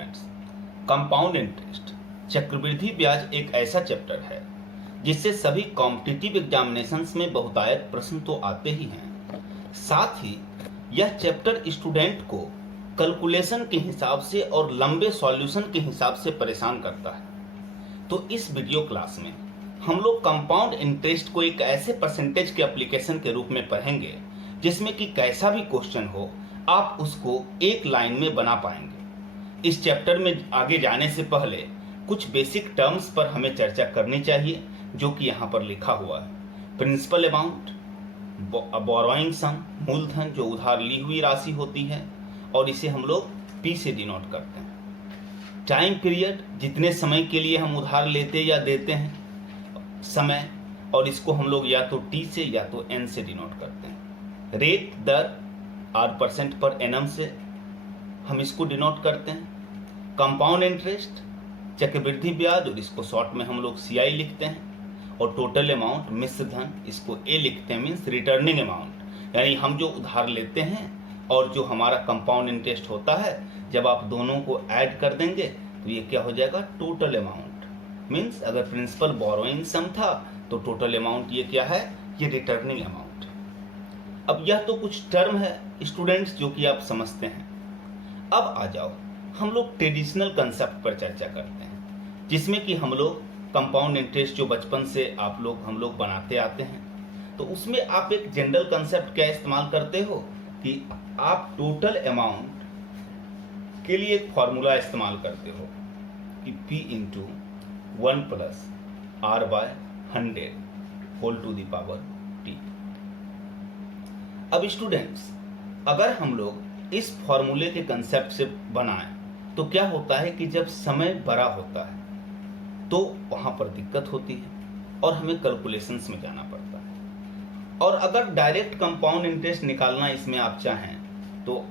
Students, compound interest चक्रवृद्धि ब्याज एक ऐसा चैप्टर है जिससे सभी कॉम्पिटिटिव एग्जामिनेशंस में बहुतायत प्रश्न तो आते ही हैं। साथ ही यह चैप्टर स्टूडेंट को कैलकुलेशन के हिसाब से और लंबे सॉल्यूशन के हिसाब से परेशान करता है। तो इस वीडियो क्लास में हम लोग कंपाउंड इंटरेस्ट को एक ऐसे परसेंटेज के एप्लीकेशन के रूप में पढ़ेंगे जिसमें कि कैसा भी क्वेश्चन हो आप उसको एक लाइन में बना पाएंगे। इस चैप्टर में आगे जाने से पहले कुछ बेसिक टर्म्स पर हमें चर्चा करनी चाहिए जो कि यहाँ पर लिखा हुआ है। प्रिंसिपल अमाउंट, बोरोइंग सम, मूलधन जो उधार ली हुई राशि होती है और इसे हम लोग P से डिनोट करते हैं। टाइम पीरियड, जितने समय के लिए हम उधार लेते या देते हैं समय, और इसको हम लोग या तो T से या तो N से डिनोट करते हैं। रेट, दर R% पर एनम से हम इसको डिनोट करते हैं। कंपाउंड इंटरेस्ट चक्रवृद्धि ब्याज, और इसको शॉर्ट में हम लोग CI लिखते हैं। और टोटल अमाउंट मिश्र धन, इसको A लिखते हैं, मीन्स रिटर्निंग अमाउंट, यानी हम जो उधार लेते हैं और जो हमारा कंपाउंड इंटरेस्ट होता है जब आप दोनों को ऐड कर देंगे तो ये क्या हो जाएगा, टोटल अमाउंट। मीन्स अगर प्रिंसिपल बोरोइंग सम था तो टोटल अमाउंट ये क्या है, ये रिटर्निंग अमाउंट। अब यह तो कुछ टर्म है स्टूडेंट्स जो कि आप समझते हैं। अब आ जाओ हम लोग ट्रेडिशनल कंसेप्ट पर चर्चा करते हैं जिसमें कि हम लोग कंपाउंड इंटरेस्ट जो बचपन से हम लोग बनाते आते हैं। तो उसमें आप एक जनरल कंसेप्ट क्या इस्तेमाल करते हो कि आप टोटल अमाउंट के लिए एक फॉर्मूला इस्तेमाल करते हो कि P into 1 plus R/100 whole to the power T। अब स्टूडेंट्स, अगर हम लोग इस फॉर्मूले के कंसेप्ट से बनाएं तो क्या होता है कि जब समय बड़ा होता है तो वहां पर दिक्कत होती है और हमें कैलकुलेशंस में जाना पड़ता है। और अगर डायरेक्ट कंपाउंड इंटरेस्ट निकालना इसमें आप चाहें तो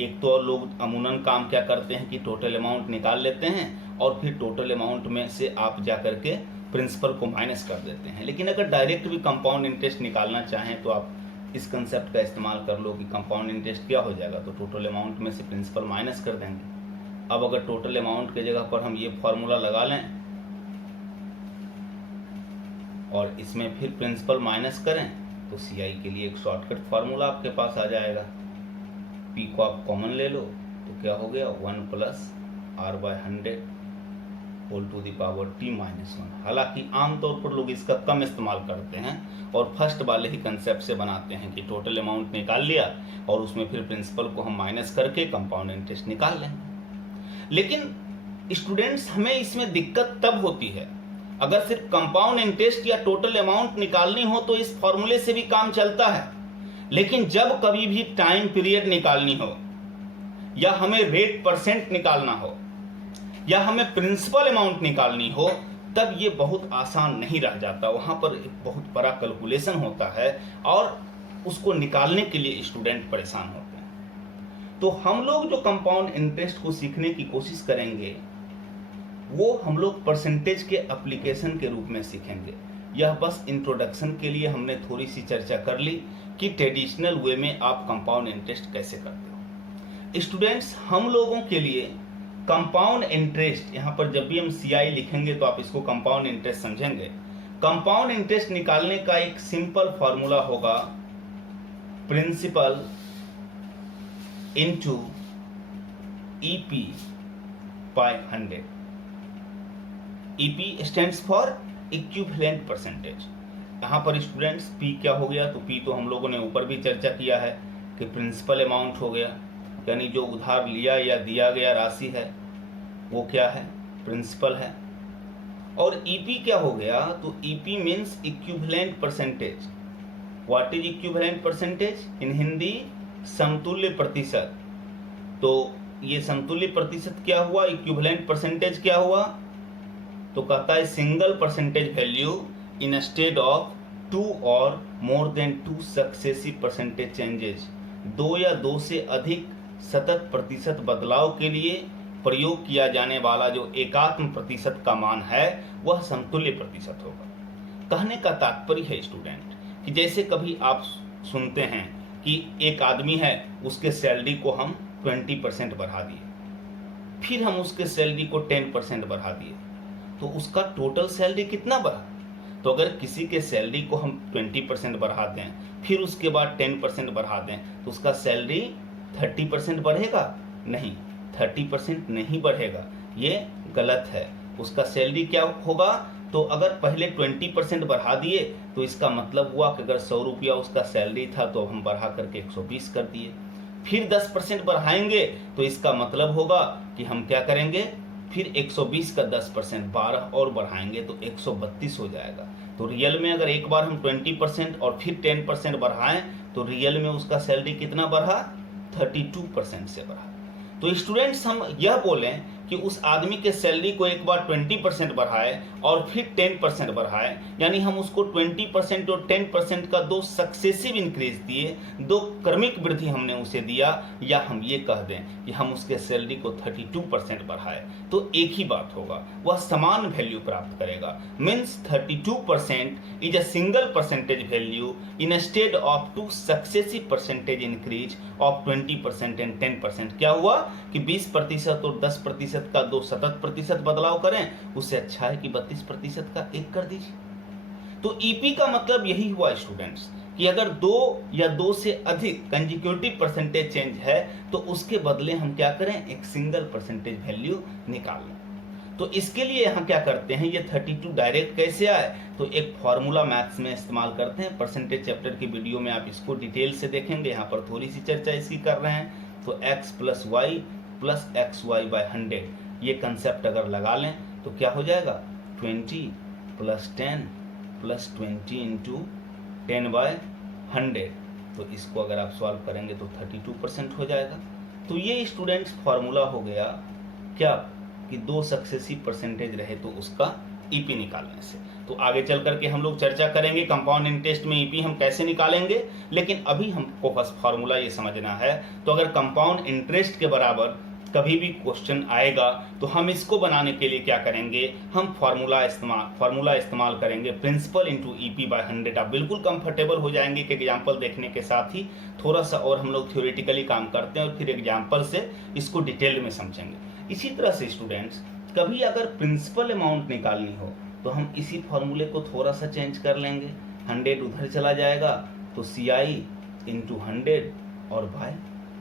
एक तो लोग अमूमन काम क्या करते हैं कि टोटल अमाउंट निकाल लेते हैं और फिर टोटल अमाउंट में से आप जा करके प्रिंसिपल को माइनस कर देते हैं। लेकिन अगर डायरेक्ट भी कंपाउंड इंटरेस्ट निकालना चाहें तो आप इस कंसेप्ट का इस्तेमाल कर लो कि कंपाउंड इंटरेस्ट क्या हो जाएगा, तो टोटल अमाउंट में से प्रिंसिपल माइनस कर देंगे। अब अगर टोटल अमाउंट की जगह पर हम ये फॉर्मूला लगा लें और इसमें फिर प्रिंसिपल माइनस करें तो CI के लिए एक शॉर्टकट फार्मूला आपके पास आ जाएगा। P को आप कॉमन ले लो तो क्या हो गया, 1 plus R/100 whole to the power T-1। हालांकि आमतौर पर लोग इसका कम इस्तेमाल करते हैं और फर्स्ट वाले ही कंसेप्ट से बनाते हैं कि टोटल अमाउंट निकाल लिया और उसमें फिर प्रिंसिपल को हम माइनस करके कंपाउंड इंटरेस्ट निकाल लेंगे। लेकिन स्टूडेंट्स, हमें इसमें दिक्कत तब होती है अगर सिर्फ कंपाउंड इंटरेस्ट या टोटल अमाउंट निकालनी हो तो इस फॉर्मूले से भी काम चलता है। लेकिन जब कभी भी टाइम पीरियड निकालनी हो या हमें रेट परसेंट निकालना हो या हमें प्रिंसिपल अमाउंट निकालनी हो तब ये बहुत आसान नहीं रह जाता। वहां पर एक बहुत बड़ा कैलकुलेशन होता है और उसको निकालने के लिए स्टूडेंट परेशान होते हैं। तो हम लोग जो कंपाउंड इंटरेस्ट को सीखने की कोशिश करेंगे वो हम लोग परसेंटेज के एप्लीकेशन के रूप में सीखेंगे। यह बस इंट्रोडक्शन के लिए हमने थोड़ी सी चर्चा कर ली कि ट्रेडिशनल वे में आप कंपाउंड इंटरेस्ट कैसे करते हो। स्टूडेंट्स, हम लोगों के लिए कंपाउंड इंटरेस्ट, यहाँ पर जब भी हम CI लिखेंगे तो आप इसको कंपाउंड इंटरेस्ट समझेंगे। कंपाउंड इंटरेस्ट निकालने का एक सिंपल फॉर्मूला होगा principal into EP/100। EP stands for equivalent percentage. यहाँ पर स्टूडेंट्स P क्या हो गया, तो P तो हम लोगों ने ऊपर भी चर्चा किया है कि प्रिंसिपल अमाउंट हो गया, यानी जो उधार लिया या दिया गया राशि है वो क्या है, प्रिंसिपल है। और EP क्या हो गया, तो EP means equivalent percentage. What is equivalent percentage in Hindi, समतुल्य प्रतिशत। तो ये समतुल्य प्रतिशत क्या हुआ, इक्विवेलेंट परसेंटेज क्या हुआ, तो कहता है single percentage value instead of 2 और more than 2 successive percentage changes. 2 या 2 से अधिक सतत प्रतिशत बदलाव के लिए प्रयोग किया जाने वाला जो एकात्म प्रतिशत का मान है वह समतुल्य प्रतिशत होगा। कहने का तात्पर्य है स्टूडेंट कि जैसे कभी आप सुनते हैं कि एक आदमी है, उसके सैलरी को हम 20% बढ़ा दिए, फिर हम उसके सैलरी को 10% बढ़ा दिए, तो उसका टोटल सैलरी कितना बढ़ा? तो अगर किसी के सैलरी को हम 20% बढ़ा दें, फिर उसके बाद 10% बढ़ा दें, तो उसका सैलरी 30% बढ़ेगा? नहीं, 30% नहीं बढ़ेगा, ये गलत है। उसका सैलरी क्या होगा? तो अगर पहले 20% बढ़ा दिए तो इसका मतलब हुआ कि अगर 100 रुपया उसका सैलरी था तो हम बढ़ा करके 120 कर दिए। फिर 10% बढ़ाएंगे तो इसका मतलब होगा कि हम क्या करेंगे, फिर 120 का 10% 12 और बढ़ाएंगे तो 132 हो जाएगा। तो रियल में अगर एक बार हम 20% और फिर 10% बढ़ाएं तो रियल में उसका सैलरी कितना बढ़ा? 32% से बढ़ा। तो स्टूडेंट्स, हम यह बोलें कि उस आदमी के सैलरी को एक बार 20% बढ़ाए और फिर 10% बढ़ाए, यानी हम उसको 20% और 10% का दो सक्सेसिव इंक्रीज दिए, दो क्रमिक वृद्धि हमने उसे दिया, या हम ये कह दें कि हम उसके सैलरी को 32% बढ़ाए, तो एक ही बात होगा, वह समान वैल्यू प्राप्त करेगा। Means 32% is a single percentage value instead of two successive percentage increase of 20% and 10%। क्या हुआ कि 20% और 10% का दो सतत प्रतिशत बदलाव करें, उससे अच्छा है कि 32% का एक कर दीजिए। तो ईपी का मतलब यही हुआ स्टूडेंट्स कि अगर दो या दो से अधिक कंसेक्यूटिव परसेंटेज चेंज है तो उसके बदले हम क्या करें, एक सिंगल परसेंटेज वैल्यू निकाल लें। तो इसके लिए यहाँ क्या करते हैं, ये 32 डायरेक्ट कैसे आए, तो एक फॉर्मूला मैथ्स में इस्तेमाल करते हैं। परसेंटेज चैप्टर की वीडियो में आप इसको डिटेल से देखेंगे, यहाँ पर थोड़ी सी चर्चा इसकी कर रहे हैं। तो x plus y plus x y by 100, ये कंसेप्ट अगर लगा लें तो क्या हो जाएगा, 20 प्लस 10 प्लस 20 इंटू 10 बाय 100। तो इसको अगर आप सॉल्व करेंगे तो 32% हो जाएगा। तो ये स्टूडेंट्स फॉर्मूला हो गया क्या, कि दो सक्सेसिव परसेंटेज रहे तो उसका ईपी निकालने से। तो आगे चल करके हम लोग चर्चा करेंगे कंपाउंड इंटरेस्ट में ईपी हम कैसे निकालेंगे, लेकिन अभी हमको बस फॉर्मूला ये समझना है। तो अगर कंपाउंड इंटरेस्ट के बराबर कभी भी क्वेश्चन आएगा तो हम इसको बनाने के लिए क्या करेंगे, हम फॉर्मूला इस्तेमाल करेंगे, प्रिंसिपल इंटू ईपी बाय 100। आप बिल्कुल कंफर्टेबल हो जाएंगे कि एग्जाम्पल देखने के साथ ही थोड़ा सा और हम लोग थ्योरेटिकली काम करते हैं और फिर एग्जाम्पल से इसको डिटेल में समझेंगे। इसी तरह से स्टूडेंट्स, कभी अगर प्रिंसिपल अमाउंट निकालनी हो तो हम इसी फॉर्मूले को थोड़ा सा चेंज कर लेंगे, 100 उधर चला जाएगा तो CI इंटू 100 और बाय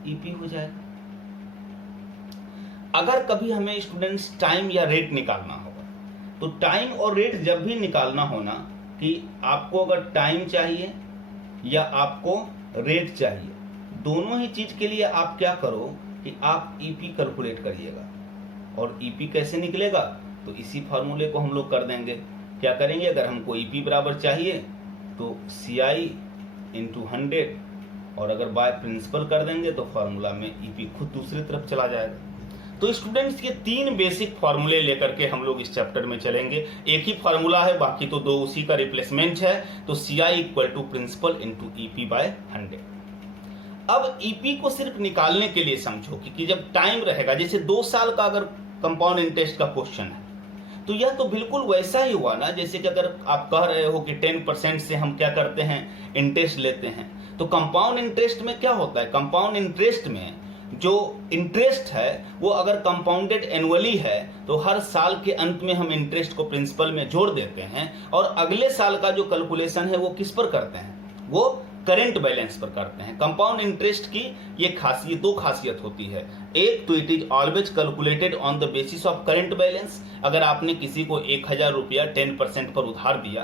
ईपी हो जाएगा। अगर कभी हमें स्टूडेंट्स टाइम या रेट निकालना होगा, तो टाइम और रेट जब भी निकालना होना कि आपको अगर टाइम चाहिए या आपको रेट चाहिए, दोनों ही चीज के लिए आप क्या करो कि आप ईपी कैलकुलेट करिएगा। और ईपी कैसे निकलेगा, तो इसी फार्मूले को हम लोग कर देंगे। क्या करेंगे, अगर हमको ईपी बराबर चाहिए तो CI इंटू 100 और अगर बाय प्रिंसिपल कर देंगे तो फार्मूला में ईपी खुद दूसरी तरफ चला जाएगा। तो स्टूडेंट्स, ये तीन बेसिक फार्मूले लेकर के हम लोग इस चैप्टर में चलेंगे। एक ही फार्मूला है, बाकी तो दो उसी का रिप्लेसमेंट है। तो CI equal to principal into EP by 100। अब ईपी को सिर्फ निकालने के लिए समझो कि जब टाइम रहेगा, जैसे 2 साल का अगर कंपाउंड इंटरेस्ट का क्वेश्चन है, तो यह तो बिल्कुल वैसा ही हुआ ना, जैसे कि अगर आप कह रहे हो कि 10% से हम क्या करते हैं, इंटरेस्ट लेते हैं। तो कंपाउंड इंटरेस्ट में क्या होता है, कंपाउंड इंटरेस्ट में जो इंटरेस्ट है वो अगर कंपाउंडेड एनुअली है तो हर साल के अंत में हम इंटरेस्ट को प्रिंसिपल में जोड़ देते हैं और अगले साल का जो कैलकुलेशन है वो किस पर करते हैं, वो करेंट बैलेंस पर करते हैं। कंपाउंड इंटरेस्ट की ये खासियत, दो खासियत होती है। एक तो it is always calculated on the basis of current balance. अगर आपने किसी को 1000 रुपया 10% पर उधार दिया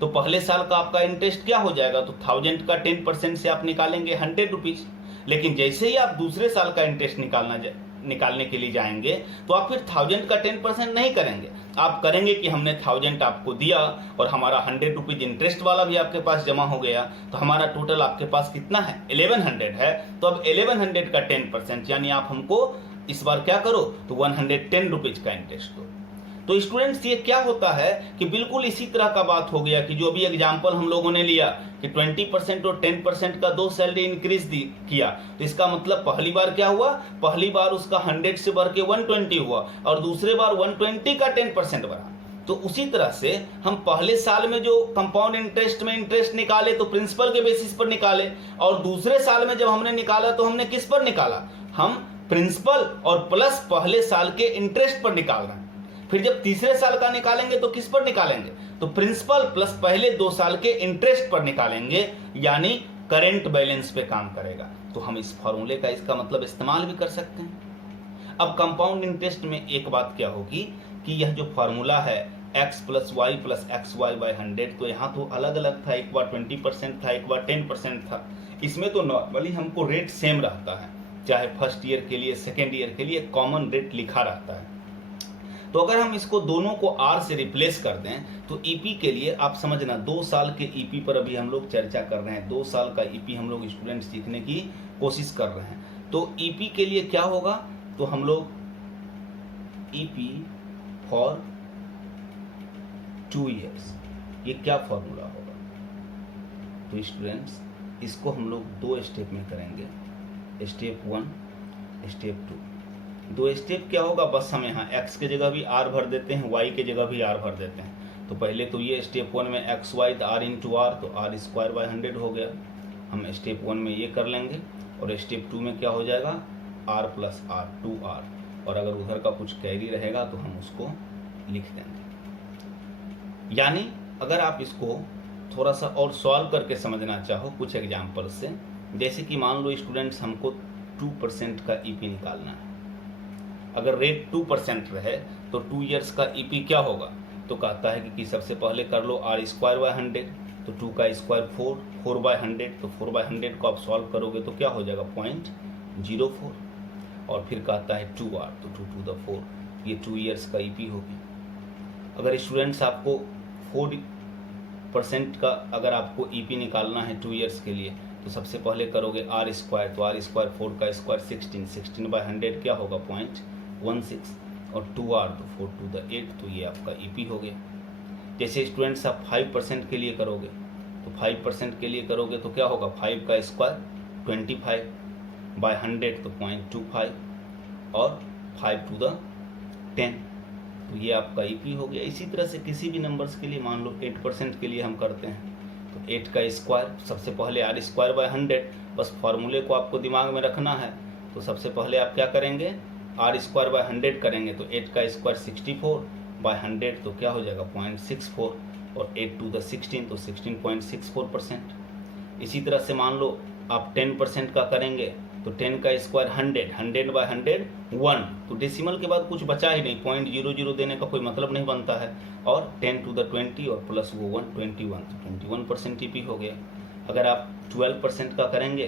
तो पहले साल का आपका इंटरेस्ट क्या हो जाएगा, तो 1000 का 10% से आप निकालेंगे 100 रुपीज। लेकिन जैसे ही आप दूसरे साल का इंटरेस्ट निकालने के लिए जाएंगे तो आप फिर 1000 का 10% नहीं करेंगे, आप करेंगे कि हमने 1000 आपको दिया और हमारा 100 रुपीज इंटरेस्ट वाला भी आपके पास जमा हो गया, तो हमारा टोटल आपके पास कितना है, 1100 है। तो अब 1100 का 10% यानी आप हमको इस बार क्या करो, तो 110 रुपीज का इंटरेस्ट दो। तो स्टूडेंट्स, ये क्या होता है कि बिल्कुल इसी तरह का बात हो गया कि जो भी एग्जाम्पल हम लोगों ने लिया कि 20% और 10% का दो सैलरी इंक्रीज किया, तो इसका मतलब पहली बार क्या हुआ, पहली बार उसका 100 से बढ़ के 120 हुआ और दूसरे बार 120 का 10% बढ़ा। तो उसी तरह से हम पहले साल में जो कंपाउंड इंटरेस्ट में इंटरेस्ट निकाले तो प्रिंसिपल के बेसिस पर निकाले, और दूसरे साल में जब हमने निकाला तो हमने किस पर निकाला, हम प्रिंसिपल और प्लस पहले साल के इंटरेस्ट पर निकाल रहे हैं। फिर जब तीसरे साल का निकालेंगे तो किस पर निकालेंगे, तो प्रिंसिपल प्लस पहले 2 साल के इंटरेस्ट पर निकालेंगे, यानी करेंट बैलेंस पे काम करेगा। तो हम इस फॉर्मूले का इसका मतलब इस्तेमाल भी कर सकते हैं। अब कंपाउंड इंटरेस्ट में एक बात क्या होगी कि यह जो फॉर्मूला है x plus y plus x y by 100, तो यहाँ तो अलग अलग था, एक बार 20% था, एक बार 10% था। इसमें तो नॉर्मली हमको रेट सेम रहता है, चाहे फर्स्ट ईयर के लिए सेकेंड ईयर के लिए कॉमन रेट लिखा रहता है। तो अगर हम इसको दोनों को r से रिप्लेस कर दें तो ईपी के लिए आप समझना 2 साल के ईपी पर अभी हम लोग चर्चा कर रहे हैं। 2 साल का ईपी हम लोग स्टूडेंट सीखने की कोशिश कर रहे हैं। तो ईपी के लिए क्या होगा, तो हम लोग ईपी फॉर 2 ईयर्स, ये क्या फॉर्मूला होगा, तो स्टूडेंट्स इसको हम लोग 2 स्टेप में करेंगे, स्टेप 1 स्टेप 2। 2 स्टेप क्या होगा, बस हम यहाँ x के जगह भी r भर देते हैं, y के जगह भी r भर देते हैं। तो पहले तो ये स्टेप 1 में एक्स वाई तो r इंटू आर, तो r स्क्वायर बाई 100 हो गया। हम स्टेप 1 में ये कर लेंगे, और स्टेप 2 में क्या हो जाएगा r प्लस r 2r, और अगर उधर का कुछ कैरी रहेगा तो हम उसको लिख देंगे। यानी अगर आप इसको थोड़ा सा और सॉल्व करके समझना चाहो कुछ एग्जाम्पल से, जैसे कि मान लो स्टूडेंट्स हमको 2% का ईपी निकालना है। अगर रेट 2% रहे तो 2 ईयर्स का ईपी क्या होगा, तो कहता है कि सबसे पहले कर लो r स्क्वायर बाय 100, तो 2 का स्क्वायर 4 बाय 100, तो 4 बाय 100 को आप सॉल्व करोगे तो क्या हो जाएगा 0.04, और फिर कहता है 2r, तो 2 टू द 4, ये 2 ईयर्स का ईपी हो गया। अगर स्टूडेंट्स आपको 4% का अगर आपको ईपी निकालना है 2 ईयर्स के लिए, तो सबसे पहले करोगे r स्क्वायर, तो r स्क्वायर 4 का स्क्वायर 16 बाय 100 क्या होगा 0.16, और 2r तो 4 टू द 8, तो ये आपका ईपी हो गया। जैसे स्टूडेंट्स आप 5% के लिए करोगे, तो 5% के लिए करोगे तो क्या होगा 5 का स्क्वायर 25 बाय 100 तो 0.25, और 5 टू द 10, तो ये आपका ईपी हो गया। इसी तरह से किसी भी नंबर्स के लिए, मान लो 8% के लिए हम करते हैं, तो 8 का स्क्वायर सबसे पहले r स्क्वायर बाय 100, बस फॉर्मूले को आपको दिमाग में रखना है। तो सबसे पहले आप क्या करेंगे r स्क्वायर बाय 100 करेंगे, तो 8 का स्क्वायर 64 बाय 100 तो क्या हो जाएगा 0.64, और 8 टू द 16 तो 16.64%। इसी तरह से मान लो आप 10% का करेंगे, तो 10 का स्क्वायर 100 बाय 100 1, तो डेसिमल के बाद कुछ बचा ही नहीं, 0.00 देने का कोई मतलब नहीं बनता है, और 10 टू द 20 और प्लस वो 1 21, तो 21% ईपी हो गया। अगर आप 12% का करेंगे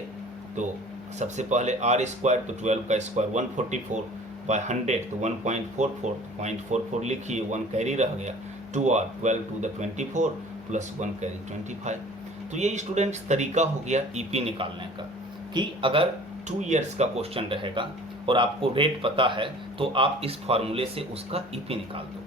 तो सबसे पहले r स्क्वायर, तो 12 का स्क्वायर 144 बाय 100 तो 1.44, 0.44 लिखिए, 1 कैरी रह गया, 2r 12 to the 24 plus 1 carry 25। तो ये स्टूडेंट्स तरीका हो गया ईपी निकालने का, कि अगर 2 ईयर्स का क्वेश्चन रहेगा और आपको रेट पता है तो आप इस फार्मूले से उसका ईपी निकाल दो।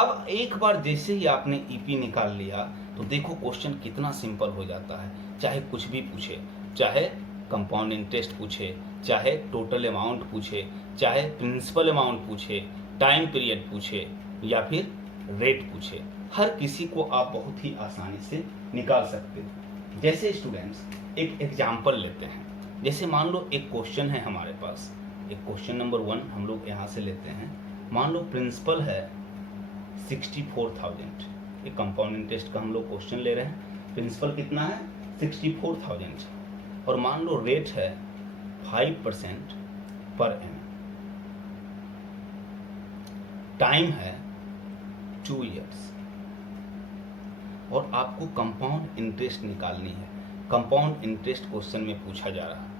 अब एक बार जैसे ही आपने ईपी निकाल लिया तो देखो क्वेश्चन कितना सिंपल हो जाता है। चाहे कुछ भी पूछे, चाहे कंपाउंड इंटरेस्ट पूछे, चाहे टोटल अमाउंट पूछे, चाहे प्रिंसिपल अमाउंट पूछे, टाइम पीरियड पूछे, या फिर रेट पूछे, हर किसी को आप बहुत ही आसानी से निकाल सकते हो। जैसे स्टूडेंट्स एक एग्जाम्पल लेते हैं, जैसे मान लो एक क्वेश्चन है हमारे पास, एक क्वेश्चन नंबर 1 हम लोग यहाँ से लेते हैं। मान लो प्रिंसिपल है 64,000, एक कंपाउंड इंटरेस्ट का हम लोग क्वेश्चन ले रहे हैं। प्रिंसिपल कितना है 64,000, और मान लो रेट है 5% पर एम, टाइम है 2 ईयर्स, और आपको कंपाउंड इंटरेस्ट निकालनी है। कंपाउंड इंटरेस्ट क्वेश्चन में पूछा जा रहा है।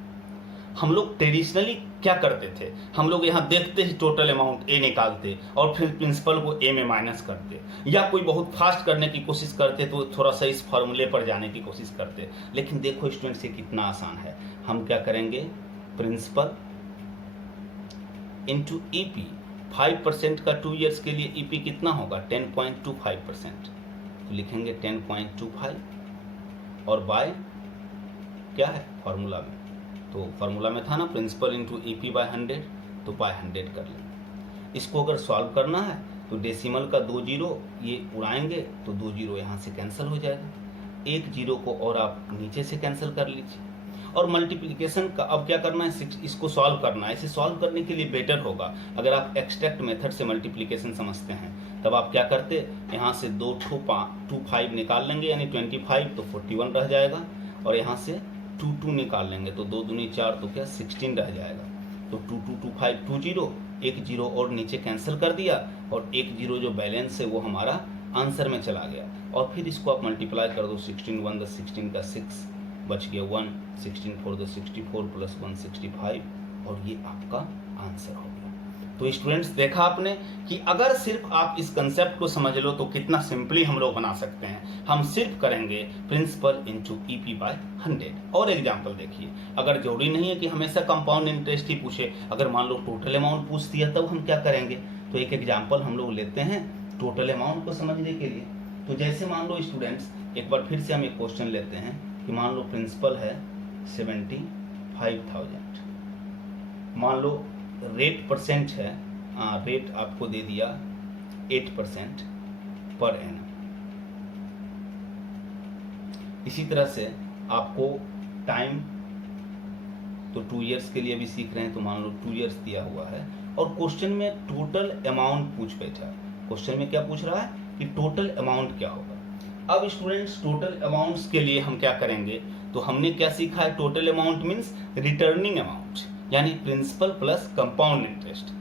हम लोग ट्रेडिशनली क्या करते थे, हम लोग यहाँ देखते ही टोटल अमाउंट ए निकालते और फिर प्रिंसिपल को ए में माइनस करते, या कोई बहुत फास्ट करने की कोशिश करते तो थोड़ा सा इस फॉर्मूले पर जाने की कोशिश करते। लेकिन देखो स्टूडेंट्स, ये कितना आसान है। हम क्या करेंगे, प्रिंसिपल इंटू ईपी, 5% का 2 ईयर्स के लिए ईपी कितना होगा 10.25%, तो लिखेंगे 10.25, और बाय क्या है फॉर्मूला में, तो फार्मूला में था ना प्रिंसिपल इंटू ईपी बाय 100, तो बाय 100 कर लेंगे। इसको अगर सॉल्व करना है तो डेसिमल का 2 जीरो ये उड़ाएंगे, तो 2 जीरो यहाँ से कैंसिल हो जाएगा, 1 जीरो को और आप नीचे से कैंसिल कर लीजिए, और मल्टीप्लिकेशन का अब क्या करना है, इसको सॉल्व करना है। इसे सॉल्व करने के लिए बेटर होगा अगर आप एक्सट्रैक्ट मेथड से मल्टीप्लिकेशन समझते हैं, तब आप क्या करते, यहाँ से 2 5 निकाल लेंगे यानी 25, तो 41 रह जाएगा, और यहाँ से 2 निकाल लेंगे तो 2 दूनी 4, तो क्या 16 रह जाएगा। तो 2 2 2 5 2 0, एक जीरो और नीचे कैंसिल कर दिया, और एक जीरो जो बैलेंस है वो हमारा आंसर में चला गया। और फिर इसको आप मल्टीप्लाई कर दो, 16 1 10 16 का 6 बच गया 1, 16 4 10 64 प्लस 1 65, और ये आपका आंसर हो गया। तो स्टूडेंट्स देखा आपने कि अगर सिर्फ आप इस कंसेप्ट को समझ लो तो कितना सिंपली हम लोग बना सकते हैं। हम सिर्फ करेंगे प्रिंसिपल इंटू ईपी बाय 100। और एग्जाम्पल देखिए, अगर जरूरी नहीं है कि हमेशा कंपाउंड इंटरेस्ट ही पूछे, अगर मान लो टोटल अमाउंट पूछ दिया तब हम क्या करेंगे। तो एक एग्जाम्पल हम लोग लेते हैं टोटल अमाउंट को समझने के लिए। तो जैसे मान लो स्टूडेंट्स, एक बार फिर से हम एक क्वेश्चन लेते हैं कि मान लो प्रिंसिपल है 75,000, मान लो रेट परसेंट है, रेट आपको दे दिया 8% पर एनम। इसी तरह से आपको टाइम तो 2 इयर्स के लिए भी सीख रहे हैं, तो मान लो 2 इयर्स दिया हुआ है, और क्वेश्चन में टोटल अमाउंट पूछ बैठा। क्वेश्चन में क्या पूछ रहा है कि टोटल अमाउंट क्या होगा। अब स्टूडेंट्स टोटल अमाउंट्स के लिए हम क्या करेंगे, तो हमने क्या सीखा है, total amount means returning amount, यानी principal plus compound interest.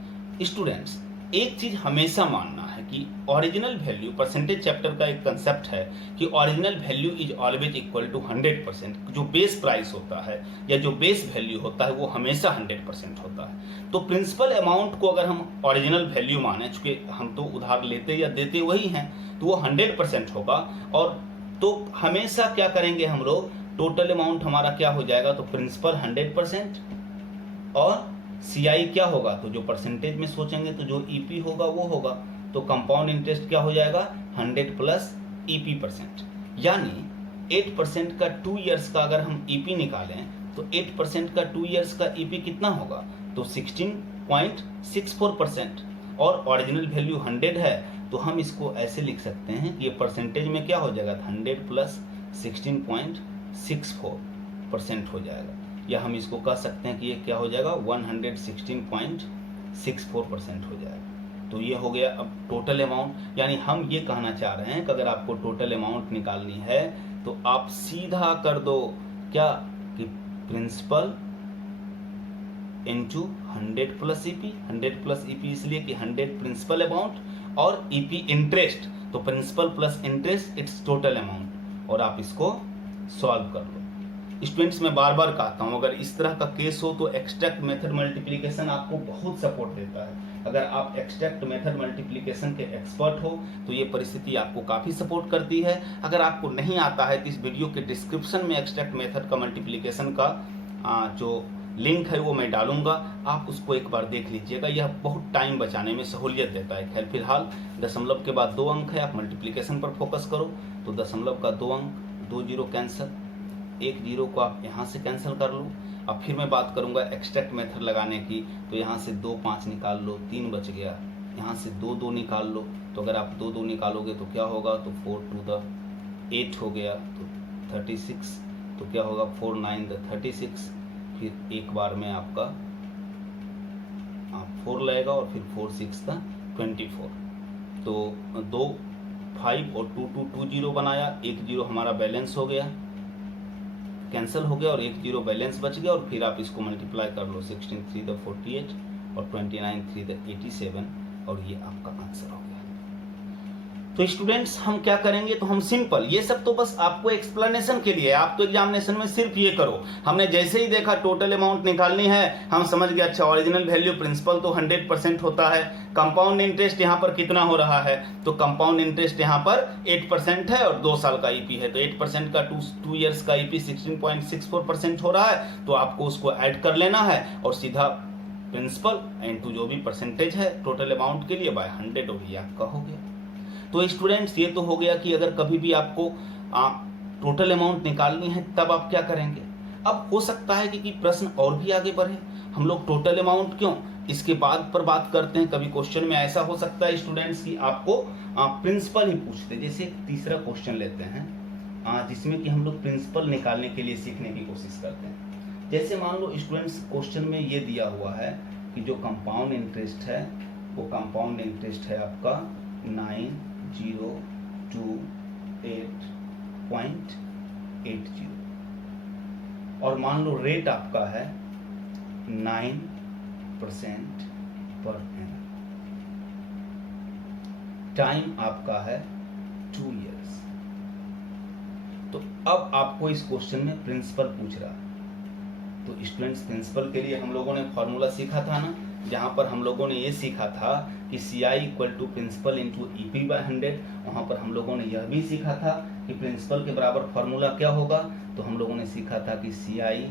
Students एक चीज हमेशा मानना है कि ओरिजिनल वैल्यू, परसेंटेज चैप्टर का एक कंसेप्ट है कि original value is always equal to 100%। जो बेस प्राइस होता है या जो बेस वैल्यू होता है वो हमेशा 100% होता है। तो प्रिंसिपल अमाउंट को अगर हम ओरिजिनल वैल्यू माने, चूंकि हम तो उधार लेते या देते वही हैं, तो वो 100% होगा। और तो हमेशा क्या करेंगे हम लोग, टोटल अमाउंट हमारा क्या हो जाएगा, तो प्रिंसिपल 100% और सीआई क्या होगा, तो जो परसेंटेज में सोचेंगे तो जो ईपी होगा वो होगा, तो कंपाउंड इंटरेस्ट क्या हो जाएगा 100 प्लस ईपी परसेंट। यानी 8% का 2 इयर्स का अगर हम ईपी निकालें तो 8% का 2 इयर्स का ईपी कितना होगा, तो 16.64%। और ओरिजिनल वैल्यू 100 है, तो हम इसको ऐसे लिख सकते हैं कि ये परसेंटेज में क्या हो जाएगा, 100 प्लस 16.64% हो जाएगा, या हम इसको कह सकते हैं कि ये क्या हो जाएगा 116.64% हो जाएगा। तो ये हो गया अब टोटल अमाउंट। यानी हम ये कहना चाह रहे हैं कि अगर आपको टोटल अमाउंट निकालनी है तो आप सीधा कर दो क्या, कि principal into 100 plus EP. 100 plus EP इसलिए कि 100 प्रिंसिपल अमाउंट और ईपी इंटरेस्ट, तो principal plus interest it's total amount, और आप इसको सॉल्व कर लो। स्टूडेंट्स मैं बार बार कहता हूं, अगर इस तरह का केस हो तो एक्सट्रैक्ट मेथड मल्टीप्लिकेशन आपको बहुत सपोर्ट देता है। अगर आप एक्सट्रैक्ट मेथड मल्टीप्लिकेशन के एक्सपर्ट हो तो ये परिस्थिति आपको काफ़ी सपोर्ट करती है। अगर आपको नहीं आता है तो इस वीडियो के डिस्क्रिप्शन में एक्सट्रैक्ट मेथड का मल्टीप्लिकेशन का जो लिंक है वो मैं डालूंगा, आप उसको एक बार देख लीजिएगा। यह बहुत टाइम बचाने में सहूलियत देता है। खैर फिलहाल दशमलव के बाद 2 अंक है, आप मल्टीप्लिकेशन पर फोकस करो। तो दशमलव का 2 अंक, 2 जीरो कैंसिल, 1 जीरो को आप यहाँ से कैंसिल कर लो। अब फिर मैं बात करूँगा एक्सट्रैक्ट मेथड लगाने की, तो यहाँ से 2 5 निकाल लो, 3 बच गया। यहाँ से 2 2 निकाल लो, तो अगर आप 2 2 निकालोगे तो क्या होगा, तो 4 2 द 8 हो गया, तो 36, तो क्या होगा 4 9 द 36। फिर एक बार में आपका 4 लगेगा और फिर 4 6 का 24। तो 2 5 और 2 2 2 जीरो बनाया, 1 जीरो हमारा बैलेंस हो गया, कैंसिल हो गया, और 1 जीरो बैलेंस बच गया। और फिर आप इसको मल्टीप्लाई कर लो, 16 3 द 48 और 29 3 द 87, और ये आपका आंसर हो गया। तो स्टूडेंट्स हम क्या करेंगे, तो हम सिंपल, ये सब तो बस आपको एक्सप्लेनेशन के लिए, आप तो एग्जामिनेशन में सिर्फ ये करो। हमने जैसे ही देखा टोटल अमाउंट निकालनी है, हम समझ गए अच्छा ओरिजिनल वैल्यू प्रिंसिपल तो 100% होता है, कंपाउंड इंटरेस्ट यहाँ पर कितना हो रहा है, तो कंपाउंड इंटरेस्ट यहाँ पर 8% है और 2 साल का ईपी है, तो 8% का 2 इयर्स का ईपी 16.64% हो रहा है। तो आपको उसको ऐड कर लेना है और सीधा प्रिंसिपल इनटू जो भी परसेंटेज है टोटल अमाउंट के लिए बाय 100, और ये आपका हो गया। तो स्टूडेंट्स ये तो हो गया कि अगर कभी भी आपको टोटल अमाउंट निकालनी है तब आप क्या करेंगे। अब हो सकता है कि प्रश्न और भी आगे बढ़े, हम लोग टोटल अमाउंट क्यों, इसके बाद पर बात करते हैं। कभी क्वेश्चन में ऐसा हो सकता है स्टूडेंट्स कि आपको प्रिंसिपल ही पूछते, जैसे तीसरा क्वेश्चन लेते हैं जिसमें कि हम लोग प्रिंसिपल निकालने के लिए सीखने की कोशिश करते हैं। जैसे मान लो स्टूडेंट्स क्वेश्चन में ये दिया हुआ है कि जो कंपाउंड इंटरेस्ट है वो कंपाउंड इंटरेस्ट है आपका 9028.80 और मान लो रेट आपका है 9% पर एनम, टाइम आपका है 2 years। तो अब आपको इस क्वेश्चन में प्रिंसिपल पूछ रहा है, तो स्टूडेंट्स प्रिंसिपल के लिए हम लोगों ने फॉर्मूला सीखा था ना, जहां पर हम लोगों ने ये सीखा था कि CI equal to principal into EP/100। वहां पर हम लोगों ने यह भी सीखा था कि प्रिंसिपल के बराबर फॉर्मूला क्या होगा, तो हम लोगों ने सीखा था कि CI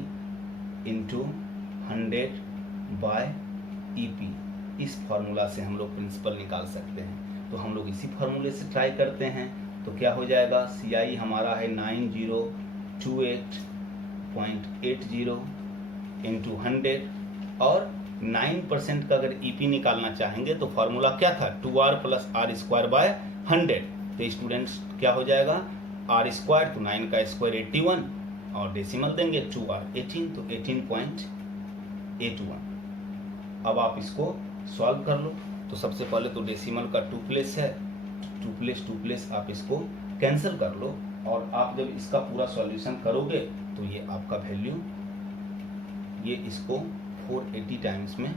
इंटू 100/EP। इस फॉर्मूला से हम लोग प्रिंसिपल निकाल सकते हैं। तो हम लोग इसी फॉर्मूले से ट्राई करते हैं। तो क्या हो जाएगा, CI हमारा है 9028.80 इंटू 100 और 9% का अगर EP निकालना चाहेंगे तो फॉर्मूला क्या था 2R + R² 100। तो स्टूडेंट्स क्या हो जाएगा R² तो 9 का स्क्वायर 81 और डेसिमल देंगे 2R 18 तो 18.81। अब आप इसको सॉल्व कर लो। तो सबसे पहले तो डेसिमल का 2 प्लेस है, 2 प्लेस आप इसको कैंसिल कर लो और आप जब इसका पूरा सॉल्यूशन करोगे तो ये आपका वैल्यू ये इसको 480 टाइम्स में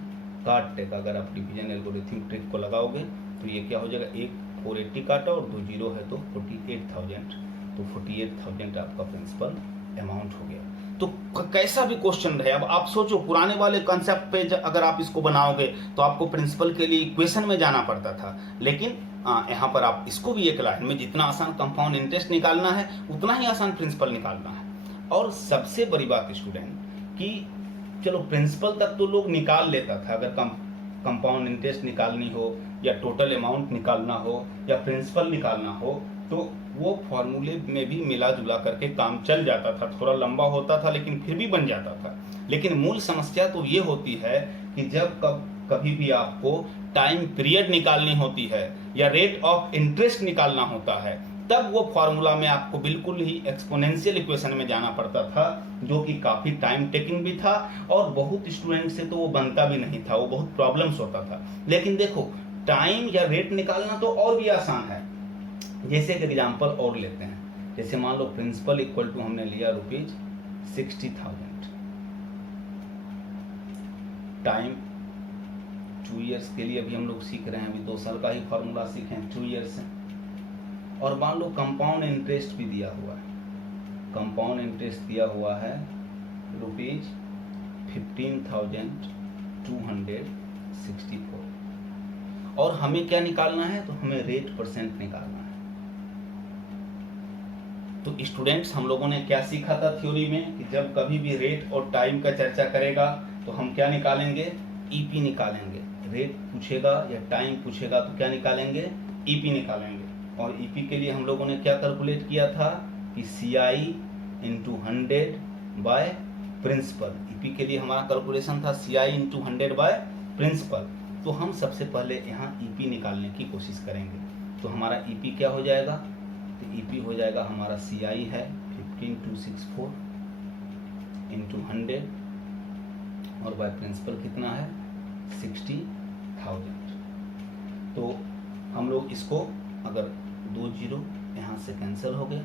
काट देगा। अगर आप डिवीजन एल्गोरिथम ट्रिक को लगाओगे तो ये क्या हो जाएगा, एक 480 काटा और 2 जीरो है तो 48,000। तो 48,000 आपका प्रिंसिपल अमाउंट हो गया। तो कैसा भी क्वेश्चन रहे, अब आप सोचो पुराने वाले कंसेप्ट पे अगर आप इसको बनाओगे तो आपको प्रिंसिपल के लिए इक्वेशन में जाना पड़ता था, लेकिन यहाँ पर आप इसको भी एक लाइन में जितना आसान कंपाउंड इंटरेस्ट निकालना है उतना ही आसान प्रिंसिपल निकालना है। और सबसे बड़ी बात स्टूडेंट कि चलो प्रिंसिपल तक तो लोग निकाल लेता था, अगर कंपाउंड इंटरेस्ट निकालनी हो या टोटल अमाउंट निकालना हो या प्रिंसिपल निकालना हो तो वो फॉर्मूले में भी मिला जुला करके काम चल जाता था। थोड़ा लंबा होता था लेकिन फिर भी बन जाता था। लेकिन मूल समस्या तो ये होती है कि जब कभी भी आपको टाइम पीरियड निकालनी होती है या रेट ऑफ इंटरेस्ट निकालना होता है तब वो फॉर्मूला में आपको बिल्कुल ही एक्सपोनेंशियल इक्वेशन में जाना पड़ता था, जो कि काफ़ी टाइम टेकिंग भी था और बहुत स्टूडेंट से तो वो बनता भी नहीं था, वो बहुत प्रॉब्लम्स होता था। लेकिन देखो टाइम या रेट निकालना तो और भी आसान है। जैसे एक एग्जांपल और लेते हैं, जैसे मान लो प्रिंसिपल इक्वल टू हमने लिया ₹60,000, टाइम 2 years के लिए अभी हम लोग सीख रहे हैं, अभी 2 साल का ही फॉर्मूला सीखे 2 years से। और मान लो कंपाउंड इंटरेस्ट भी दिया हुआ है, कंपाउंड इंटरेस्ट दिया हुआ है ₹15,264 और हमें क्या निकालना है, तो हमें रेट परसेंट निकालना है। तो स्टूडेंट्स हम लोगों ने क्या सीखा था थ्योरी में कि जब कभी भी रेट और टाइम का चर्चा करेगा तो हम क्या निकालेंगे, EP निकालेंगे। रेट पूछेगा या टाइम पूछेगा तो क्या निकालेंगे, EP निकालेंगे। और EP के लिए हम लोगों ने क्या कैलकुलेट किया था कि CI इंटू 100/प्रिंसिपल। EP के लिए हमारा कैलकुलेशन था CI इंटू 100/प्रिंसिपल। तो हम सबसे पहले यहाँ EP निकालने की कोशिश करेंगे। तो हमारा EP क्या हो जाएगा, तो EP हो जाएगा हमारा CI है 15264 इंटू 100 और बाय प्रिंसिपल कितना है 60,000। तो हम लोग इसको अगर 2 जीरो यहाँ से कैंसिल हो गए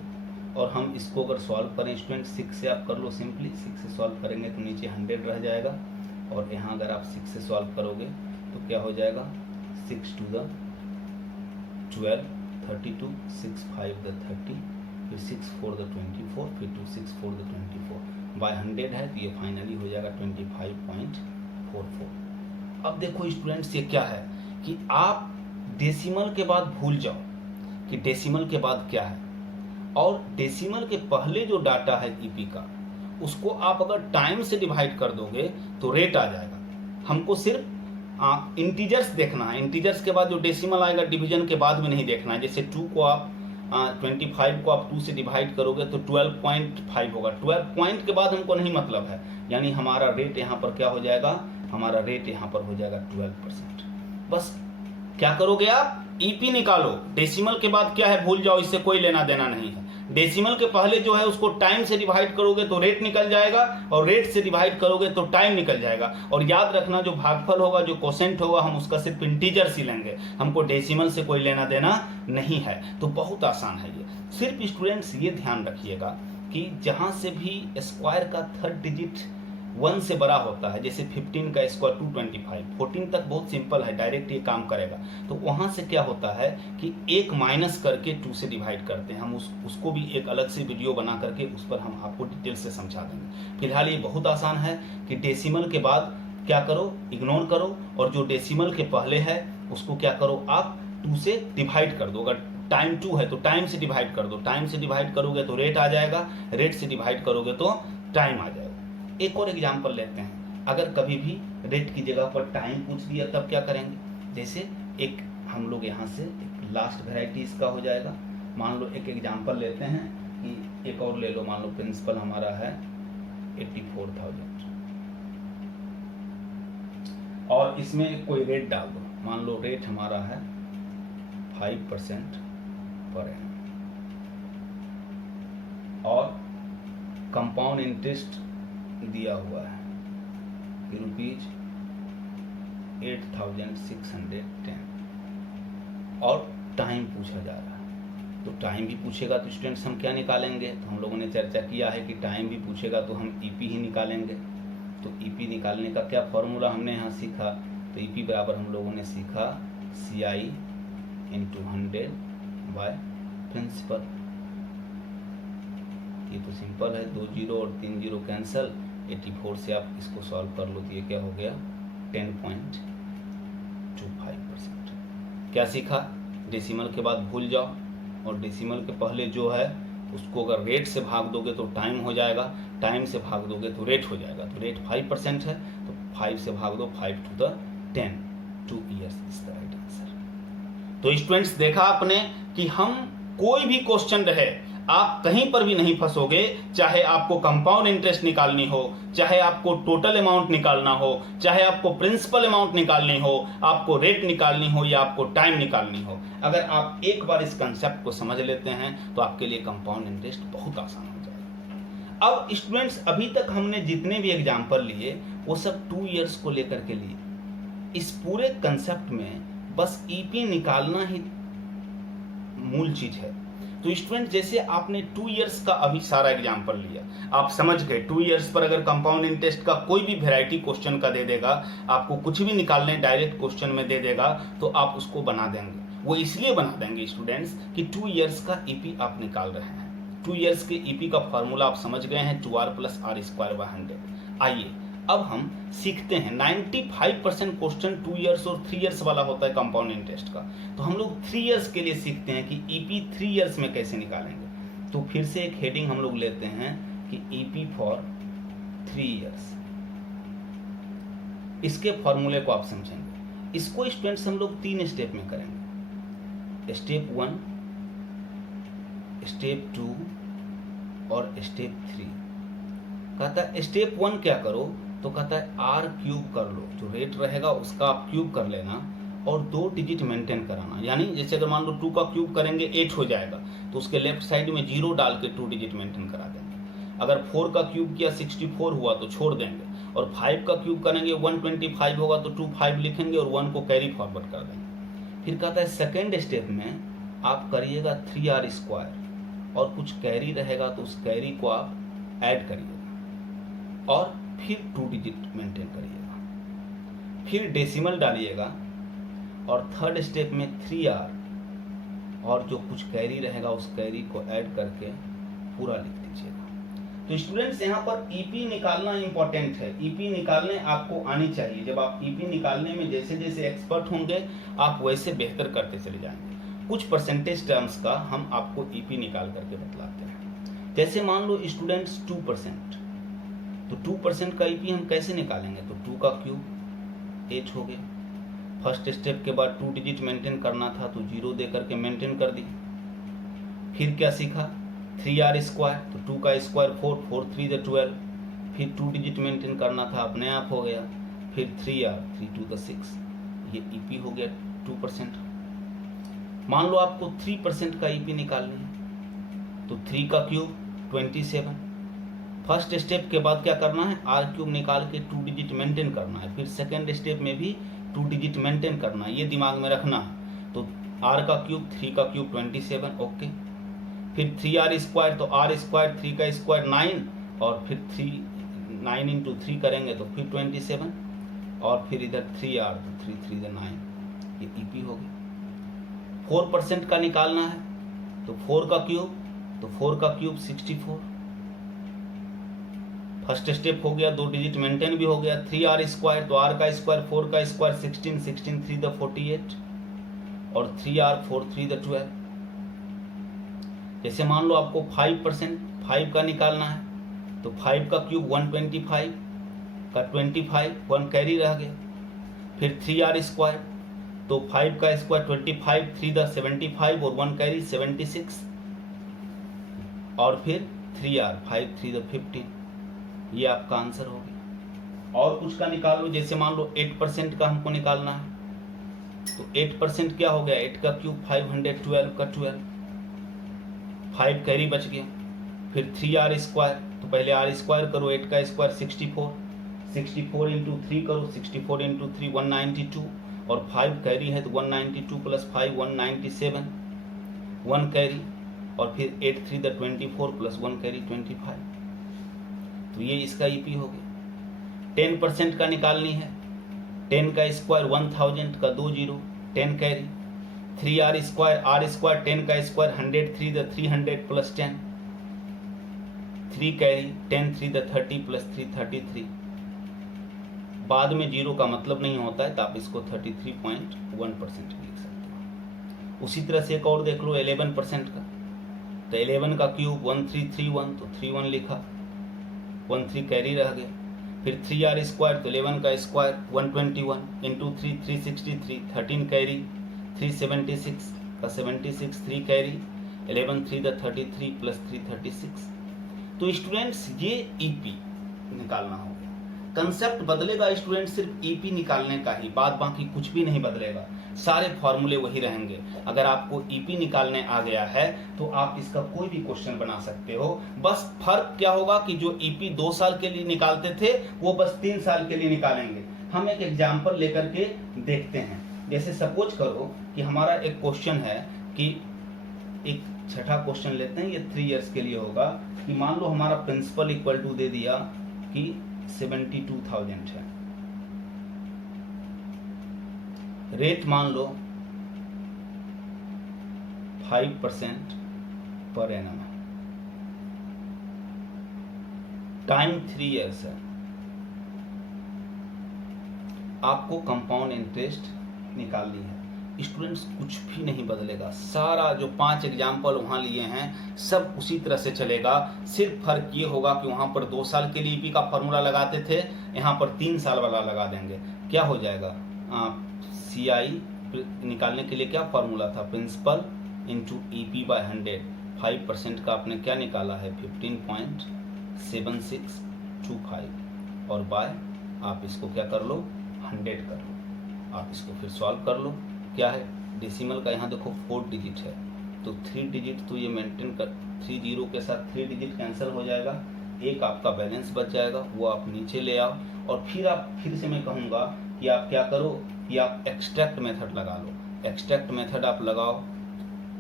और हम इसको अगर सॉल्व करें स्टूडेंट 6 से आप कर लो सिंपली, 6 से सॉल्व करेंगे तो नीचे 100 रह जाएगा और यहाँ अगर आप 6 से सॉल्व करोगे तो क्या हो जाएगा 6 to the 12 32 6 5 the 30 फिर 6 4 the 24 फिर 2 6 4 the 24 बाय 100 है तो ये फाइनली हो जाएगा 25.44। अब देखो स्टूडेंट्स ये क्या है कि आप डेसिमल के बाद भूल जाओ कि डेसिमल के बाद क्या है, और डेसिमल के पहले जो डाटा है EP का उसको आप अगर टाइम से डिवाइड कर दोगे तो रेट आ जाएगा। हमको सिर्फ इंटीजर्स देखना है, इंटीजर्स के बाद जो डेसिमल आएगा डिवीजन के बाद में नहीं देखना है। जैसे 2 को आप 25 को आप 2 से डिवाइड करोगे तो 12.5 होगा, 12 पॉइंट के बाद हमको नहीं मतलब है, यानी हमारा रेट यहाँ पर क्या हो जाएगा, हमारा रेट यहाँ पर हो जाएगा 12%। बस क्या करोगे आप EP निकालो, डेसिमल के बाद क्या है भूल जाओ, इससे कोई लेना देना नहीं है। डेसिमल के पहले जो है उसको टाइम से डिवाइड करोगे तो रेट निकल जाएगा, और रेट से डिवाइड करोगे तो टाइम निकल जाएगा। और याद रखना जो भागफल होगा, जो कोसेंट होगा, हम उसका सिर्फ इंटीजर्स ही लेंगे, हमको डेसिमल से कोई लेना देना नहीं है। तो बहुत आसान है ये। सिर्फ स्टूडेंट्स ये ध्यान रखिएगा कि जहां से भी स्क्वायर का थर्ड डिजिट 1 से बड़ा होता है, जैसे 15 का स्क्वायर 225, 14 तक बहुत सिंपल है, डायरेक्ट ये काम करेगा। तो वहां से क्या होता है कि एक माइनस करके 2 से डिवाइड करते हैं। हम उसको भी एक अलग से वीडियो बना करके उस पर हम आपको डिटेल से समझा देंगे। फिलहाल ये बहुत आसान है कि डेसिमल के बाद क्या करो, इग्नोर करो, और जो डेसिमल के पहले है उसको क्या करो, आप 2 से डिवाइड कर दो। अगर टाइम 2 है तो टाइम से डिवाइड कर दो, टाइम से डिवाइड करोगे तो रेट आ जाएगा, रेट से डिवाइड करोगे तो टाइम आ जाएगा। एक और एग्जांपल लेते हैं। अगर कभी भी रेट की जगह पर टाइम पूछ दिया तब क्या करेंगे, जैसे एक हम लोग यहाँ से लास्ट वेराइटी इसका हो जाएगा। मान लो एक एग्जांपल लेते हैं कि एक और ले लो, मान लो प्रिंसिपल हमारा है 84,000 और इसमें कोई रेट डाल दो। मान लो रेट हमारा है 5% पर एनम और कंपाउंड इंटरेस्ट दिया हुआ है ₹8,610 और टाइम पूछा जा रहा है। तो टाइम भी पूछेगा तो स्टूडेंट्स हम क्या निकालेंगे, तो हम लोगों ने चर्चा किया है कि टाइम भी पूछेगा तो हम ईपी ही निकालेंगे। तो ईपी निकालने का क्या फॉर्मूला हमने यहाँ सीखा, तो ईपी बराबर हम लोगों ने सीखा CI × 100 बाय प्रिंसिपल। ये तो सिंपल है, 2 0 और 3 0 कैंसल, 84 से आप इसको सॉल्व कर लो तो ये क्या हो गया 10.25%। क्या सीखा, डेसिमल के बाद भूल जाओ, और डेसिमल के पहले जो है उसको अगर रेट से भाग दोगे तो टाइम हो जाएगा, टाइम से भाग दोगे तो रेट हो जाएगा। तो रेट 5% है तो 5 से भाग दो, 5 to the 10, 2 years is the right answer. तो स्टूडेंट्स देखा आपने कि हम कोई भी क्वेश्चन रहे, आप कहीं पर भी नहीं फंसोगे, चाहे आपको कंपाउंड इंटरेस्ट निकालनी हो, चाहे आपको टोटल अमाउंट निकालना हो, चाहे आपको प्रिंसिपल अमाउंट निकालनी हो, आपको रेट निकालनी हो या आपको टाइम निकालनी हो। अगर आप एक बार इस कंसेप्ट को समझ लेते हैं तो आपके लिए कंपाउंड इंटरेस्ट बहुत आसान हो जाएगा। अब स्टूडेंट्स अभी तक हमने जितने भी एग्जाम्पल लिए वो सब 2 इयर्स को लेकर के लिए। इस पूरे कंसेप्ट में बस ईपी निकालना ही मूल चीज है। तो स्टूडेंट जैसे आपने 2 इयर्स का अभी सारा एग्जाम्पल लिया, आप समझ गए 2 इयर्स पर अगर कंपाउंड इंटरेस्ट का कोई भी वेराइटी क्वेश्चन का दे देगा, आपको कुछ भी निकालने डायरेक्ट क्वेश्चन में दे देगा तो आप उसको बना देंगे। वो इसलिए बना देंगे स्टूडेंट्स कि 2 इयर्स का ईपी आप निकाल रहे हैं। 2 इयर्स के ईपी का फॉर्मूला आप समझ गए हैं, 2r + r²/100। आइए अब हम सीखते हैं। 95% क्वेश्चन 2 इयर्स और 3 इयर्स वाला होता है कंपाउंड इंटरेस्ट का। तो हम लोग 3 इयर्स के लिए सीखते हैं कि ईपी 3 इयर्स में कैसे निकालेंगे। तो फिर से एक हेडिंग हम लोग लेते हैं कि ईपी फॉर 3 इयर्स। इसके फॉर्मूले को आप समझेंगे। इसको स्टूडेंट्स हम लोग 3 स्टेप में करेंगे, स्टेप 1, स्टेप 2 और स्टेप 3। कहता है स्टेप 1 क्या करो, तो कहता है r³ कर लो, जो रेट रहेगा उसका आप क्यूब कर लेना और 2 डिजिट मेंटेन कराना। यानी जैसे अगर मान लो 2 का क्यूब करेंगे 8 हो जाएगा, तो उसके लेफ्ट साइड में 0 डाल के 2 डिजिट मेंटेन करा देंगे। अगर 4 का क्यूब किया 64 हुआ तो छोड़ देंगे, और 5 का क्यूब करेंगे 125 होगा तो 2 5 लिखेंगे और 1 को कैरी फॉरवर्ड कर देंगे। फिर कहता है सेकेंड स्टेप में आप करिएगा 3r² और कुछ कैरी रहेगा तो उस कैरी को आप ऐड करिएगा और फिर 2 डिजिट मेंटेन करिएगा, फिर डेसिमल डालिएगा और थर्ड स्टेप में 3r और जो कुछ कैरी रहेगा उस कैरी को ऐड करके पूरा लिख दीजिएगा। तो स्टूडेंट्स यहाँ पर ईपी निकालना इंपॉर्टेंट है। ईपी निकालने आपको आनी चाहिए। जब आप ईपी निकालने में जैसे जैसे एक्सपर्ट होंगे आप वैसे बेहतर करते चले जाएंगे। कुछ परसेंटेज टर्म्स का हम आपको ईपी निकाल करके बतलाते हैं। जैसे मान लो स्टूडेंट्स 2%, तो 2% का ईपी हम कैसे निकालेंगे, तो 2 का क्यूब 8 हो गया। फर्स्ट स्टेप के बाद 2 डिजिट मेंटेन करना था तो 0 दे करके मेंटेन कर दी। फिर क्या सीखा, 3r², तो 2 का स्क्वायर 4, 4 3 12, फिर 2 डिजिट मेंटेन करना था, अपने आप हो गया। फिर 3r, 3 2 6, ये ईपी हो गया 2%। मान लो आपको 3% का ईपी निकालनी है, तो 3 का क्यूब 27। फर्स्ट स्टेप के बाद क्या करना है, आर क्यूब निकाल के 2 डिजिट मेंटेन करना है। फिर सेकेंड स्टेप में भी 2 डिजिट मेंटेन करना है, ये दिमाग में रखना है। तो आर का क्यूब 3 का क्यूब 27, ओके। फिर 3r स्क्वायर, तो r स्क्वायर 3 का स्क्वायर 9, और फिर 9 इंटू 3 करेंगे तो फिर 27, और फिर इधर 3r, तो 3 3 9, ये ईपी हो गया। 4% का निकालना है, तो 4 का क्यूब, तो 4 का क्यूब 64। फर्स्ट स्टेप हो गया, 2 डिजिट मेंटेन भी हो गया। 3r स्क्वायर, तो r का स्क्वायर 4 का स्क्वायर 16, 16 3 द 48, और 3r 4 3 द 12। जैसे मान लो आपको 5% 5 का निकालना है, तो 5 का क्यूब 125 का 25, 1 कैरी रह गया। फिर 3r स्क्वायर, तो 5 का स्क्वायर 25 3 द 75, और 1 कैरी 76, और फिर 3r 5 3 द 15। ये आपका आंसर हो गया। और कुछ का निकाल लो, जैसे मान लो 8% का हमको निकालना है, तो 8% क्या हो गया, 8 का क्यूब 512 का 12, 5 कैरी बच गया। फिर 3r स्क्वायर, तो पहले r स्क्वायर करो, 8 का स्क्वायर 64, 64 इंटू 3 करो, 64 इंटू 3 192, और 5 कैरी है तो 192 प्लस 5 197, 1 कैरी, और फिर 8 3 द 24 प्लस 1 कैरी 25। तो ये इसका ईपी हो गया। 10% का निकालनी है, 10 का स्क्वायर 1000 का 2 0, 10 carry. 3r square, r square 10 का square 103 the 300 plus 10, 3 carry, 10 3 the 30 plus 3 33। बाद में जीरो का मतलब नहीं होता है, तो आप इसको 33.1% भी लिख सकते हो। उसी तरह से एक और देख लो 11% का, तो 11 का क्यूब 1331, तो 31 लिखा, 13 कैरी रह गया। फिर 3r स्क्वायर, तो 11 का स्क्वायर 121 इंटू 3 363, 13 कैरी, 376 का 76, 3 कैरी, 11 3 द 33 प्लस 336। तो स्टूडेंट्स ये ईपी निकालना होगा। कंसेप्ट बदलेगा स्टूडेंट सिर्फ ईपी निकालने का ही, बाद बाकी कुछ भी नहीं बदलेगा, सारे फॉर्मूले वही रहेंगे। अगर आपको ईपी निकालने आ गया है तो आप इसका कोई भी क्वेश्चन बना सकते हो। बस फर्क क्या होगा कि जो ईपी 2 साल के लिए निकालते थे वो बस 3 साल के लिए निकालेंगे। हम एक एग्जाम्पल लेकर के देखते हैं। जैसे सपोज करो कि हमारा एक क्वेश्चन है कि एक छठा क्वेश्चन लेते हैं, ये 3 इयर्स के लिए होगा कि मान लो हमारा प्रिंसिपल इक्वल टू दे दिया कि 72,000 है, रेट मान लो 5% पर एनम है, टाइम 3 इयर्स है, आपको कंपाउंड इंटरेस्ट निकालनी है। स्टूडेंट्स कुछ भी नहीं बदलेगा, सारा जो 5 एग्जाम्पल वहाँ लिए हैं सब उसी तरह से चलेगा। सिर्फ फर्क ये होगा कि वहाँ पर 2 साल के लिए ईपी का फॉर्मूला लगाते थे, यहाँ पर 3 साल वाला लगा देंगे। क्या हो जाएगा, सीआई निकालने के लिए क्या फॉर्मूला था, प्रिंसिपल इंटू ईपी बाय 100। 5% का आपने क्या निकाला है 15.7625, और बाय आप इसको क्या कर लो 100 कर लो। आप इसको फिर सॉल्व कर लो, क्या है डेसिमल का, यहाँ देखो 4 डिजिट है तो 3 डिजिट तो ये मेंटेन कर, 3 जीरो के साथ 3 डिजिट कैंसिल हो जाएगा, एक आपका बैलेंस बच जाएगा, वो आप नीचे ले आओ। और फिर से मैं कहूँगा कि आप क्या करो कि आप एक्सट्रैक्ट मेथड लगा लो। एक्सट्रैक्ट मेथड आप लगाओ,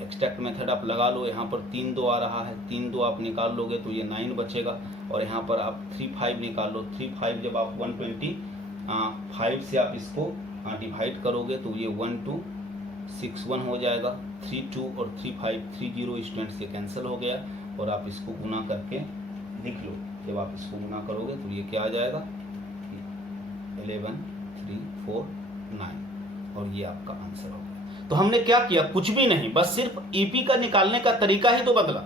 एक्सट्रैक्ट मेथड आप लगा लो। यहाँ पर 3 2 आ रहा है, 3 2 आप निकाल लोगे तो ये 9 बचेगा, और यहाँ पर आप 3 5 निकाल लो। 3 5 जब आप 125 से आप इसको डिवाइड करोगे तो ये 1261 हो जाएगा। 3 2 और 3 5 3 0 स्टूडेंट से कैंसिल हो गया, और आप इसको गुना करके लिख लो। जब आप इसको गुना करोगे तो ये क्या आ जाएगा 11 3 4 9, और ये आपका आंसर होगा। तो हमने क्या किया, कुछ भी नहीं, बस सिर्फ ईपी का निकालने का तरीका ही तो बदला।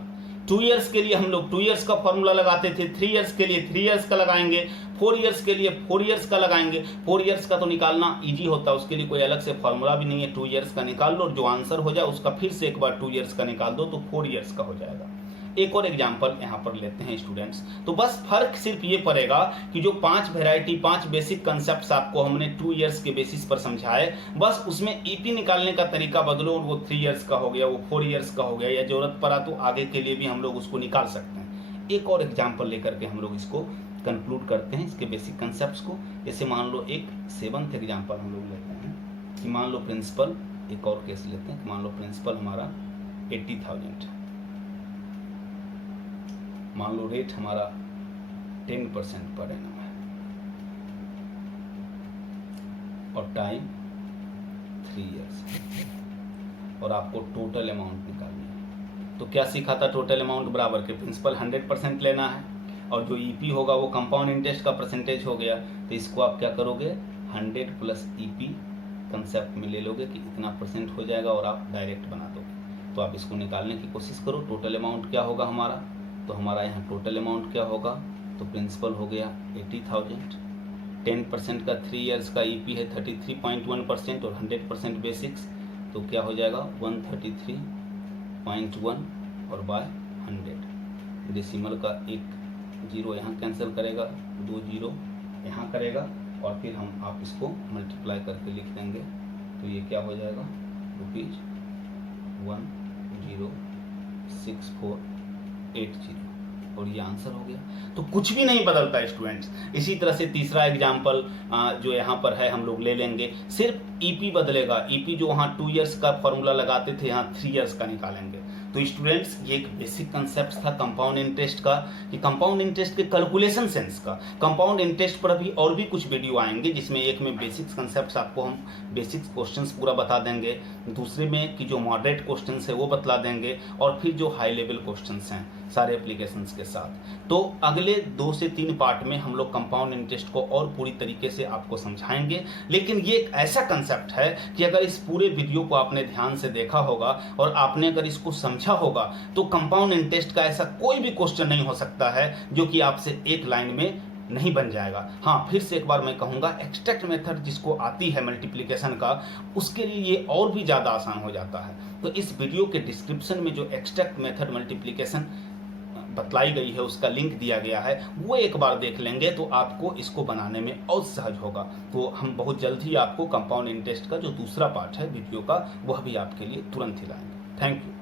2 इयर्स के लिए हम लोग 2 इयर्स का फॉर्मूला लगाते थे, 3 इयर्स के लिए 3 इयर्स का लगाएंगे, 4 इयर्स के लिए 4 इयर्स का लगाएंगे। 4 इयर्स का तो निकालना इजी होता है, उसके लिए कोई अलग से फॉर्मूला भी नहीं है। 2 इयर्स का निकाल लो, जो आंसर हो जाए उसका फिर से एक बार 2 इयर्स का निकाल दो तो 4 इयर्स का हो जाएगा। एक और एग्जाम्पल यहाँ पर लेते हैं स्टूडेंट्स। तो बस फर्क सिर्फ ये पड़ेगा कि जो 5 बेसिक कंसेप्ट आपको हमने 2 इयर्स के बेसिस पर समझाए, बस उसमें ईपी निकालने का तरीका बदलो, वो 3 इयर्स का हो गया, वो 4 इयर्स का हो गया, या जरूरत पड़ा तो आगे के लिए भी हम लोग उसको निकाल सकते हैं। एक और एग्जाम्पल लेकर के हम लोग इसको कंक्लूड करते हैं, इसके बेसिक कंसेप्ट को। जैसे मान लो एक 7th एग्जाम्पल हम लोग लेते हैं कि मान लो प्रिंसिपल, एक और केस लेते हैं कि मान लो प्रिंसिपल हमारा 80,000 है, मान लो रेट हमारा 10% पर एनम है और टाइम 3 इयर्स, और आपको टोटल अमाउंट निकालनी है। तो क्या सीखा था, टोटल अमाउंट बराबर के प्रिंसिपल 100% लेना है, और जो ईपी होगा वो कंपाउंड इंटरेस्ट का परसेंटेज हो गया। तो इसको आप क्या करोगे, 100 प्लस ईपी कंसेप्ट में ले लोगे कि इतना परसेंट हो जाएगा, और आप डायरेक्ट बना दोगे। तो आप इसको निकालने की कोशिश करो, टोटल अमाउंट क्या होगा हमारा। तो हमारा यहाँ टोटल अमाउंट क्या होगा, तो प्रिंसिपल हो गया 80,000, 10% का 3 इयर्स का ईपी है 33.1% और 100% बेसिक्स, तो क्या हो जाएगा 133.1 और बाय 100। डेसिमल का एक जीरो यहाँ कैंसिल करेगा, 2 जीरो यहाँ करेगा, और फिर आप इसको मल्टीप्लाई करके लिख देंगे। तो ये क्या हो जाएगा, ₹106480, और ये आंसर हो गया। तो कुछ भी नहीं बदलता स्टूडेंट्स। इसी तरह से तीसरा एग्जाम्पल जो यहाँ पर है हम लोग ले लेंगे, सिर्फ ईपी बदलेगा। ईपी जो वहाँ 2 इयर्स का फॉर्मूला लगाते थे, यहाँ 3 इयर्स का निकालेंगे। तो स्टूडेंट्स ये एक बेसिक कंसेप्ट था कंपाउंड इंटरेस्ट का, कि कंपाउंड इंटरेस्ट के कैलकुलेशन सेंस का। कंपाउंड इंटरेस्ट पर अभी और भी कुछ वीडियो आएंगे, जिसमें एक में बेसिक कंसेप्ट आपको हम बेसिक क्वेश्चंस पूरा बता देंगे, दूसरे में कि जो मॉडरेट क्वेश्चंस है वो बतला देंगे, और फिर जो हाई लेवल क्वेश्चंस हैं सारे एप्लीकेशंस के साथ। तो अगले 2 से 3 पार्ट में हम लोग कंपाउंड इंटरेस्ट को और पूरी तरीके से आपको समझाएंगे। लेकिन ये एक ऐसा कंसेप्ट है कि अगर इस पूरे वीडियो को आपने ध्यान से देखा होगा और आपने अगर इसको समझा होगा, तो कंपाउंड इंटरेस्ट का ऐसा कोई भी क्वेश्चन नहीं हो सकता है जो कि आपसे एक लाइन में नहीं बन जाएगा। हाँ, फिर से एक बार मैं कहूँगा, एक्सट्रैक्ट मेथड जिसको आती है मल्टीप्लिकेशन का, उसके लिए ये और भी ज़्यादा आसान हो जाता है। तो इस वीडियो के डिस्क्रिप्शन में जो एक्सट्रैक्ट मेथड मल्टीप्लिकेशन बतलाई गई है उसका लिंक दिया गया है, वो एक बार देख लेंगे तो आपको इसको बनाने में और सहज होगा। तो हम बहुत जल्द ही आपको कंपाउंड इंटरेस्ट का जो दूसरा पार्ट है वीडियो का, वह भी आपके लिए तुरंत ही लाएंगे। Thank you.